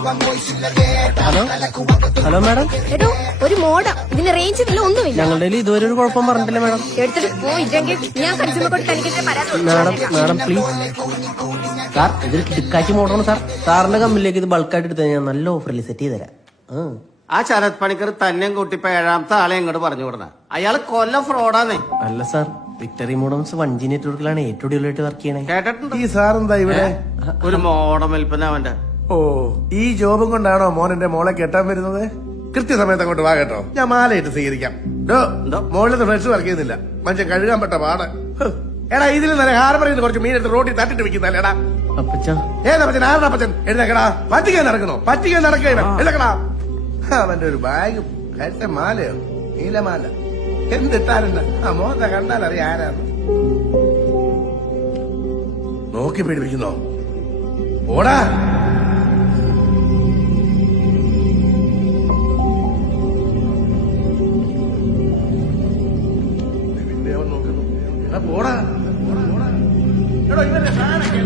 Hello hello madam. എടോ ഒരു മോഡ ഇതിന് റേഞ്ച് ഇല്ല, ഒന്നുമില്ല. ഞങ്ങളുടെ ഇതുവരെ ഒരു കുഴപ്പം പറഞ്ഞിട്ടില്ല മാഡം. എടുത്തിട്ട് പോയില്ലെങ്കിൽ ഞാൻ കൺസ്യൂമർ കോർട്ട് തനിക്കെതിരെ പരാതി മാഡം പ്ലീസ് സാർ, ഇതിൽ ടിക്കാക്കി മോഡറാണ് സാർ. സാറിന്റെ കമ്പനിയിലേക്ക് ഇത് ബൾക്കായിട്ട് എടുത്താൽ ഞാൻ നല്ല ഓഫറിൽ സെറ്റ് ചെയ്ത് തരാം. ആ ശരത് പണിക്കർ തന്നെയും കൂട്ടിപ്പോ 7ാമത്തെ ആളെ ഇങ്ങോട്ട് പറഞ്ഞു വിടണ. അയാള് കൊല്ലം ഫ്രോഡാന്നേ. അല്ല സാർ, വിക്ടറി മോഡംസ് 1G നെറ്റ്വർക്കിലാണ് ഏറ്റവും അടിപൊളിയായിട്ട് വർക്ക് ചെയ്യണേ. കേട്ടിട്ടുണ്ട്. ഈ സാറെന്താ ഇവിടെ? ഒരു മോഡം വിൽപ്പന അവന്റെ. ഓ, ഈ ജോബും കൊണ്ടാണോ മോൻ എന്റെ മോളെ കെട്ടാൻ വരുന്നത്? കൃത്യസമയത്ത് അങ്ങോട്ട് വാ കേട്ടോ, ഞാൻ മാലയിട്ട് സ്വീകരിക്കാം. മോളിലത്തെ ഫ്രഷ് വർക്ക് ചെയ്യുന്നില്ല, മനുഷ്യൻ കഴുകാൻ പെട്ട പാട്. എടാ, ഇതിൽ നല്ല ഹാർബറിന്ന് കുറച്ച് മീനെടുത്ത് റോട്ടിൽ തട്ടിട്ട് വെക്കുന്നല്ലേടാ. ഏതപ്പച്ചൻ ആരപ്പച്ചൻ? എഴുന്നേക്കടാ, പറ്റിക്കാൻ നടക്കണോ? പറ്റിക്കാൻ നടക്കണ എഴുന്നേക്കടാ. അവന്റെ ഒരു ബാഗ് കറ്റ മാലയോ, നീലമാല എന്തിട്ടാലുണ്ട്. ആ മോത്ത കണ്ടാലറിയാം ആരാന്ന്. നോക്കി പിടിപ്പിക്കുന്നോ? ഓടാ. പോടാ. എടോ, ഇവന്റെ ഫാനൊക്കെ